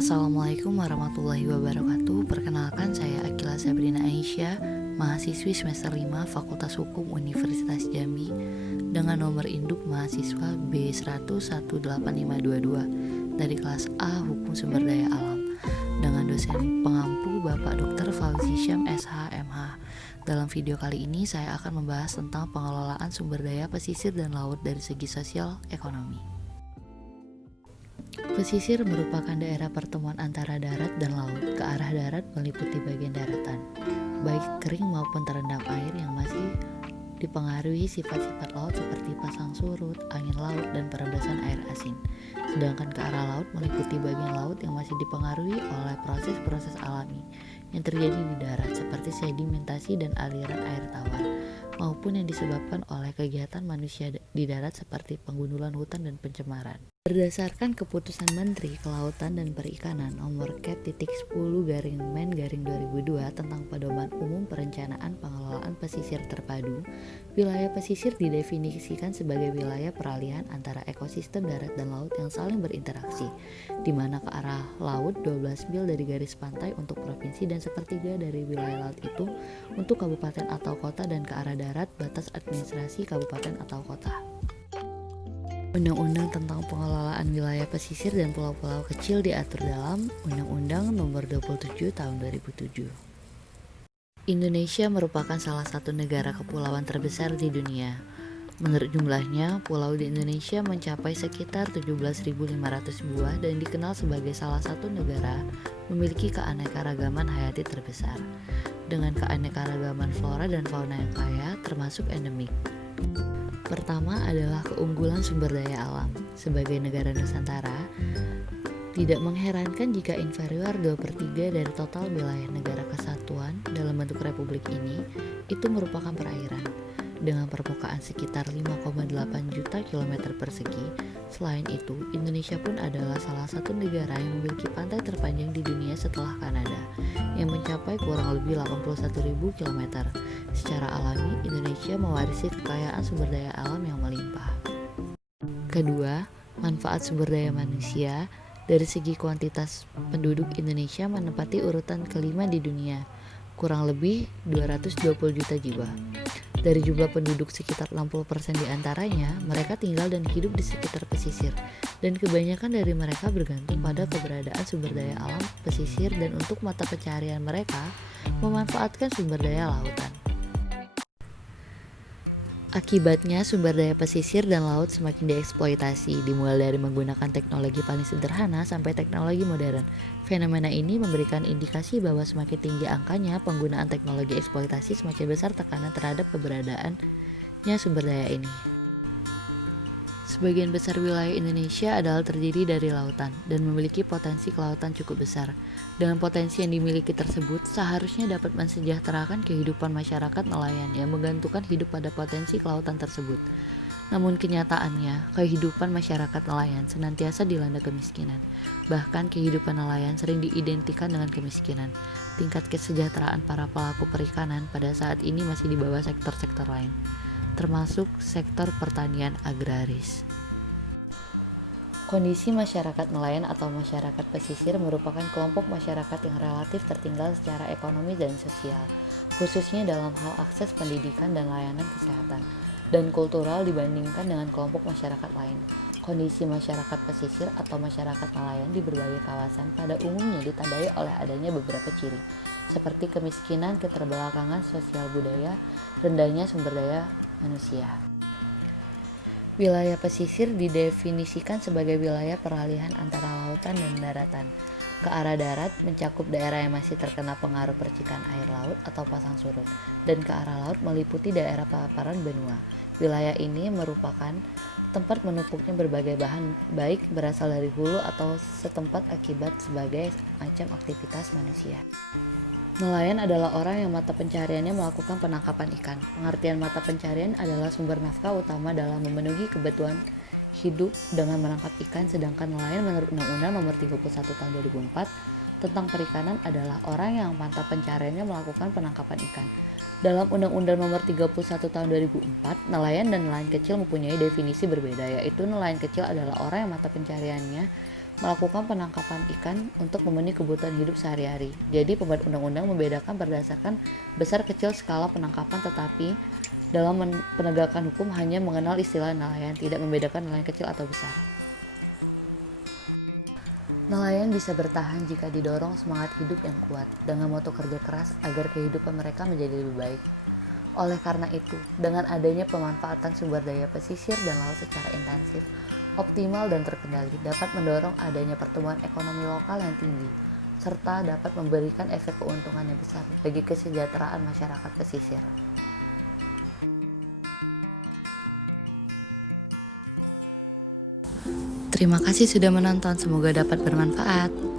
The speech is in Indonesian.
Assalamualaikum warahmatullahi wabarakatuh. Perkenalkan, saya Akila Sabrina Aisyah, mahasiswi semester 5 Fakultas Hukum Universitas Jambi dengan nomor induk mahasiswa B1001852 dari kelas A Hukum Sumber Daya Alam dengan dosen pengampu Bapak Dr. Fauzi Syam SH MH. Dalam video kali ini saya akan membahas tentang pengelolaan sumber daya pesisir dan laut dari segi sosial ekonomi. Pesisir merupakan daerah pertemuan antara darat dan laut. Ke arah darat meliputi bagian daratan, baik kering maupun terendam air yang masih dipengaruhi sifat-sifat laut seperti pasang surut, angin laut, dan perembasan air asin. Sedangkan ke arah laut meliputi bagian laut yang masih dipengaruhi oleh proses-proses alami yang terjadi di darat seperti sedimentasi dan aliran air tawar, maupun yang disebabkan oleh kegiatan manusia di darat seperti penggundulan hutan dan pencemaran. Berdasarkan keputusan Menteri Kelautan dan Perikanan nomor Ket.10/Men/2002 tentang Pedoman Umum Perencanaan Pengelolaan Pesisir Terpadu, wilayah pesisir didefinisikan sebagai wilayah peralihan antara ekosistem darat dan laut yang saling berinteraksi, di mana ke arah laut 12 mil dari garis pantai untuk provinsi dan sepertiga dari wilayah laut itu untuk kabupaten atau kota, dan ke arah darat batas administrasi kabupaten atau kota. Undang-Undang tentang Pengelolaan Wilayah Pesisir dan Pulau-Pulau Kecil diatur dalam Undang-Undang Nomor 27 Tahun 2007. Indonesia merupakan salah satu negara kepulauan terbesar di dunia. Menurut jumlahnya, pulau di Indonesia mencapai sekitar 17.500 buah dan dikenal sebagai salah satu negara memiliki keanekaragaman hayati terbesar, dengan keanekaragaman flora dan fauna yang kaya, termasuk endemik. Pertama adalah keunggulan sumber daya alam. Sebagai negara Nusantara, tidak mengherankan jika inferior 2/3 dari total wilayah negara kesatuan dalam bentuk republik ini itu merupakan perairan, dengan permukaan sekitar 5,8 juta kilometer persegi. Selain itu, Indonesia pun adalah salah satu negara yang memiliki pantai terpanjang di dunia setelah Kanada, yang mencapai kurang lebih 81.000 km. Secara alami, Indonesia mewarisi kekayaan sumber daya alam yang melimpah. Kedua, manfaat sumber daya manusia. Dari segi kuantitas penduduk, Indonesia menempati urutan kelima di dunia, kurang lebih 220 juta jiwa. Dari jumlah penduduk sekitar 60% diantaranya, mereka tinggal dan hidup di sekitar pesisir, dan kebanyakan dari mereka bergantung pada keberadaan sumber daya alam pesisir, dan untuk mata pencaharian mereka memanfaatkan sumber daya lautan. Akibatnya, sumber daya pesisir dan laut semakin dieksploitasi, dimulai dari menggunakan teknologi paling sederhana sampai teknologi modern. Fenomena ini memberikan indikasi bahwa semakin tinggi angkanya penggunaan teknologi eksploitasi, semakin besar tekanan terhadap keberadaannya sumber daya ini. Sebagian besar wilayah Indonesia adalah terdiri dari lautan dan memiliki potensi kelautan cukup besar. Dengan potensi yang dimiliki tersebut, seharusnya dapat mensejahterakan kehidupan masyarakat nelayan yang menggantungkan hidup pada potensi kelautan tersebut. Namun kenyataannya, kehidupan masyarakat nelayan senantiasa dilanda kemiskinan. Bahkan kehidupan nelayan sering diidentikan dengan kemiskinan. Tingkat kesejahteraan para pelaku perikanan pada saat ini masih di bawah sektor-sektor lain, termasuk sektor pertanian agraris. Kondisi masyarakat nelayan atau masyarakat pesisir merupakan kelompok masyarakat yang relatif tertinggal secara ekonomi dan sosial, khususnya dalam hal akses pendidikan dan layanan kesehatan, dan kultural dibandingkan dengan kelompok masyarakat lain. Kondisi masyarakat pesisir atau masyarakat nelayan di berbagai kawasan pada umumnya ditandai oleh adanya beberapa ciri, seperti kemiskinan, keterbelakangan sosial budaya, rendahnya sumber daya manusia. Wilayah pesisir didefinisikan sebagai wilayah peralihan antara lautan dan daratan. Ke arah darat mencakup daerah yang masih terkena pengaruh percikan air laut atau pasang surut, dan ke arah laut meliputi daerah paparan benua. Wilayah ini merupakan tempat menumpuknya berbagai bahan, baik berasal dari hulu atau setempat akibat sebagai macam aktivitas manusia. Nelayan adalah orang yang mata pencahariannya melakukan penangkapan ikan. Pengertian mata pencaharian adalah sumber nafkah utama dalam memenuhi kebutuhan hidup dengan menangkap ikan, sedangkan nelayan menurut Undang-Undang Nomor 31 Tahun 2004 tentang Perikanan adalah orang yang mata pencahariannya melakukan penangkapan ikan. Dalam Undang-Undang Nomor 31 Tahun 2004, nelayan dan nelayan kecil mempunyai definisi berbeda, yaitu nelayan kecil adalah orang yang mata pencahariannya melakukan penangkapan ikan untuk memenuhi kebutuhan hidup sehari-hari. Jadi pembuat undang-undang membedakan berdasarkan besar kecil skala penangkapan, tetapi dalam penegakan hukum hanya mengenal istilah nelayan, tidak membedakan nelayan kecil atau besar. Nelayan bisa bertahan jika didorong semangat hidup yang kuat dengan moto kerja keras agar kehidupan mereka menjadi lebih baik. Oleh karena itu, dengan adanya pemanfaatan sumber daya pesisir dan laut secara intensif, optimal dan terkendali dapat mendorong adanya pertumbuhan ekonomi lokal yang tinggi, serta dapat memberikan efek keuntungan yang besar bagi kesejahteraan masyarakat pesisir. Terima kasih sudah menonton, semoga dapat bermanfaat.